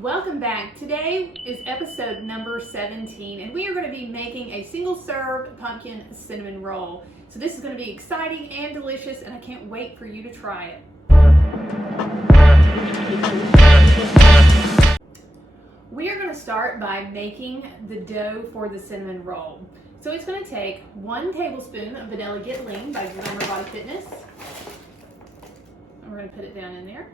Welcome back. Today is episode number 17 and we are going to be making a single serve pumpkin cinnamon roll. So this is going to be exciting and delicious and I can't wait for you to try it. We are going to start by making the dough for the cinnamon roll. So it's going to take 1 tablespoon of vanilla GETLEAN by Glamour Body Fitness. And we're going to put it down in there.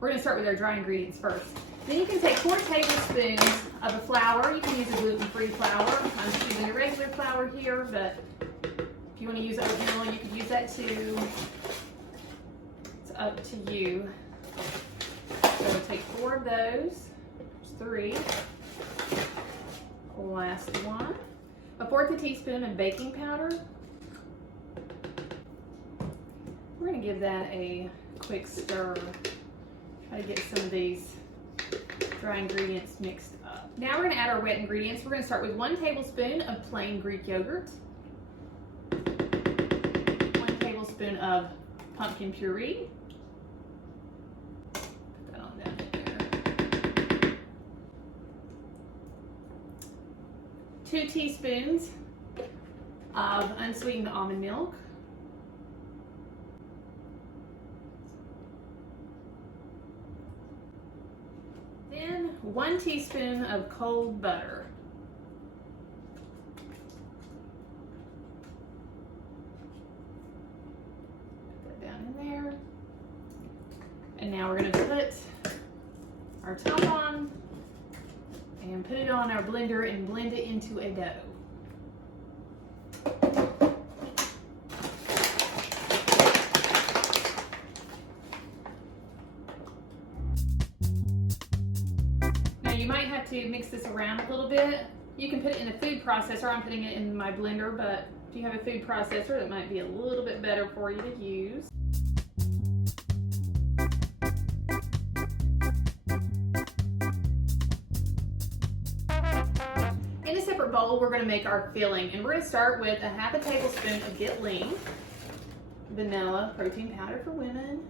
We're going to start with our dry ingredients first. Then you can take 4 tablespoons of a flour. You can use a gluten-free flour. I'm just using a regular flour here, but if you want to use oatmeal, you can use that too. It's up to you. So we'll take 4 of those. There's 3. Last one. 1/4 teaspoon of baking powder. We're going to give that a quick stir. Try to get some of these dry ingredients mixed up. Now we're going to add our wet ingredients. We're going to start with 1 tablespoon of plain Greek yogurt, 1 tablespoon of pumpkin puree. Put that on down there. 2 teaspoons of unsweetened almond milk. Then 1 teaspoon of cold butter. Put that down in there. And now we're going to put our top on and put it on our blender and blend it into a dough. You might have to mix this around a little bit. You can put it in a food processor. I'm putting it in my blender, but if you have a food processor, that might be a little bit better for you to use. In a separate bowl, we're going to make our filling, and we're going to start with 1/2 tablespoon of GETLEAN, vanilla protein powder for women.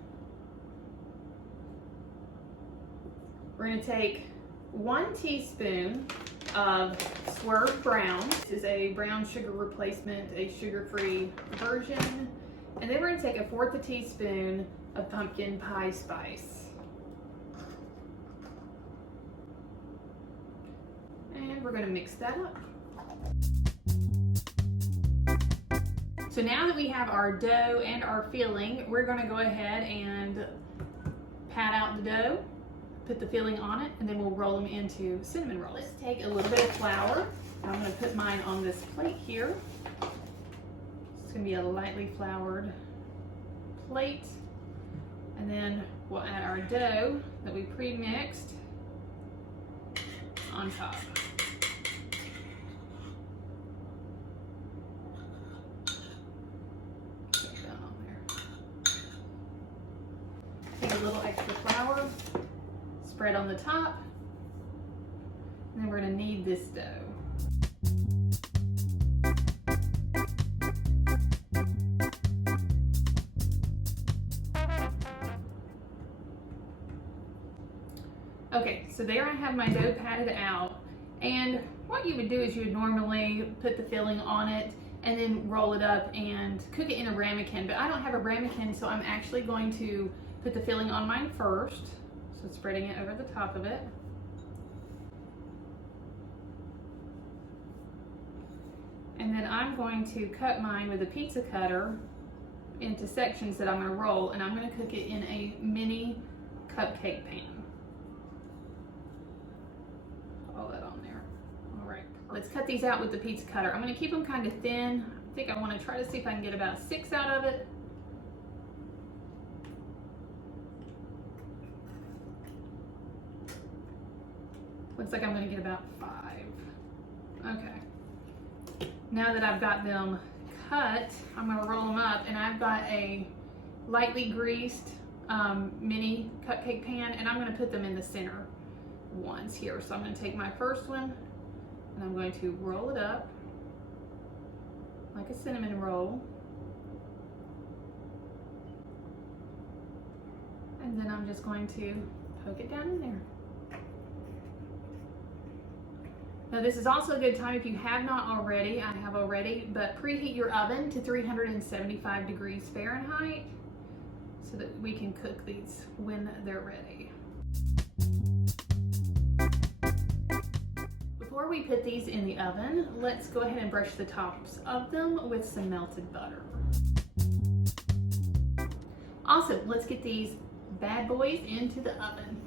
We're going to take 1 teaspoon of swerve brown. This is a brown sugar replacement, a sugar-free version. And then we're going to take 1/4 teaspoon of pumpkin pie spice. And we're going to mix that up. So now that we have our dough and our filling, we're going to go ahead and pat out the dough. Put the filling on it, and then we'll roll them into cinnamon rolls. Let's take a little bit of flour. I'm going to put mine on this plate here. It's going to be a lightly floured plate. And then we'll add our dough that we pre-mixed on top. Put it down on there. Take a little extra flour. Spread on the top, and then we're going to knead this dough. Okay, so there I have my dough patted out, and what you would do is you would normally put the filling on it and then roll it up and cook it in a ramekin, but I don't have a ramekin, so I'm actually going to put the filling on mine first. So spreading it over the top of it. And then I'm going to cut mine with a pizza cutter into sections that I'm going to roll, and I'm going to cook it in a mini cupcake pan. All that on there. All right, let's cut these out with the pizza cutter. I'm going to keep them kind of thin. I think I want to try to see if I can get about 6 out of it. Looks like I'm going to get about 5. Okay. Now that I've got them cut, I'm going to roll them up, and I've got a lightly greased mini cupcake pan, and I'm going to put them in the center ones here. So I'm going to take my first one, and I'm going to roll it up like a cinnamon roll. And then I'm just going to poke it down in there. Now this is also a good time, if you have not already, I have already, but preheat your oven to 375 degrees Fahrenheit so that we can cook these when they're ready. Before we put these in the oven, let's go ahead and brush the tops of them with some melted butter. Also, let's get these bad boys into the oven.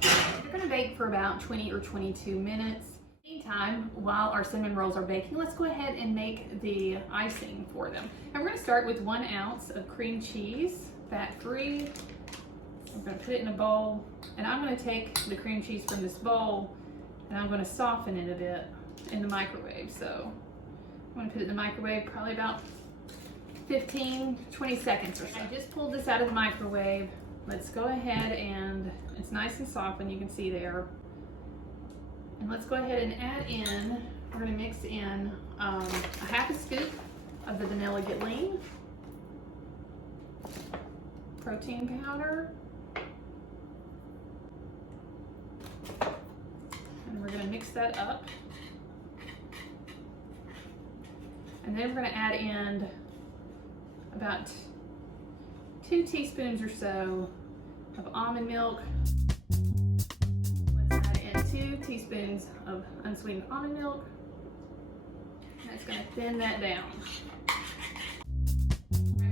They're gonna bake for about 20 or 22 minutes. Meantime, while our cinnamon rolls are baking, let's go ahead and make the icing for them. And we're gonna start with 1 ounce of cream cheese, fat-free. I'm gonna put it in a bowl, and I'm gonna take the cream cheese from this bowl and I'm gonna soften it a bit in the microwave. So I'm gonna put it in the microwave probably about 15, 20 seconds or so. I just pulled this out of the microwave. Let's go ahead, and it's nice and softened, you can see there. And let's go ahead and add in, we're gonna mix in a half a scoop of the vanilla GETLEAN, protein powder, and we're gonna mix that up. And then we're gonna add in about 2 teaspoons or so of almond milk. Let's add in 2 teaspoons of unsweetened almond milk. And that's gonna thin that down.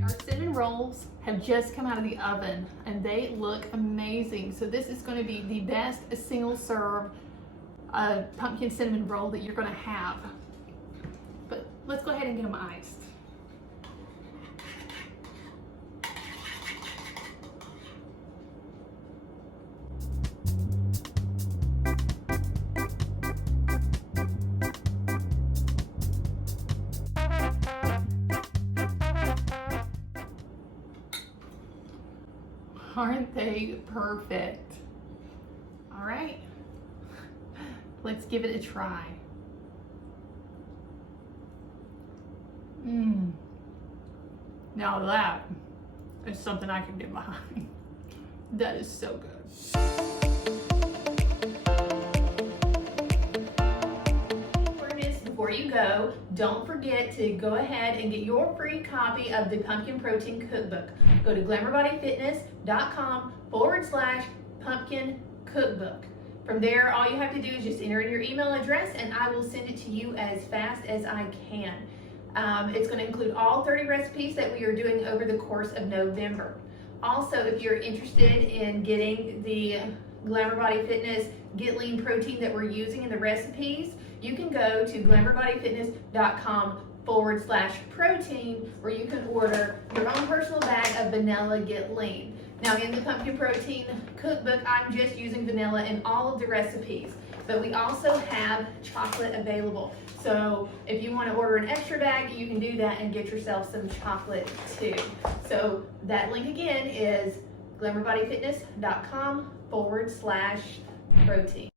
Our cinnamon rolls have just come out of the oven and they look amazing. So this is gonna be the best single serve pumpkin cinnamon roll that you're gonna have. But let's go ahead and get them iced. Aren't they perfect? All right, let's give it a try. Now that is something I can get behind. That is so good. Before you go, don't forget to go ahead and get your free copy of the Pumpkin Protein Cookbook. Go to glamourbodyfitness.com/pumpkin cookbook. From there, all you have to do is just enter in your email address and I will send it to you as fast as I can. It's going to include all 30 recipes that we are doing over the course of November. Also, if you're interested in getting the Glamour Body Fitness GETLEAN protein that we're using in the recipes, you can go to glamourbodyfitness.com/protein where you can order your own personal bag of vanilla GETLEAN. Now in the Pumpkin Protein Cookbook, I'm just using vanilla in all of the recipes, but we also have chocolate available. So if you want to order an extra bag, you can do that and get yourself some chocolate too. So that link again is glamourbodyfitness.com/protein.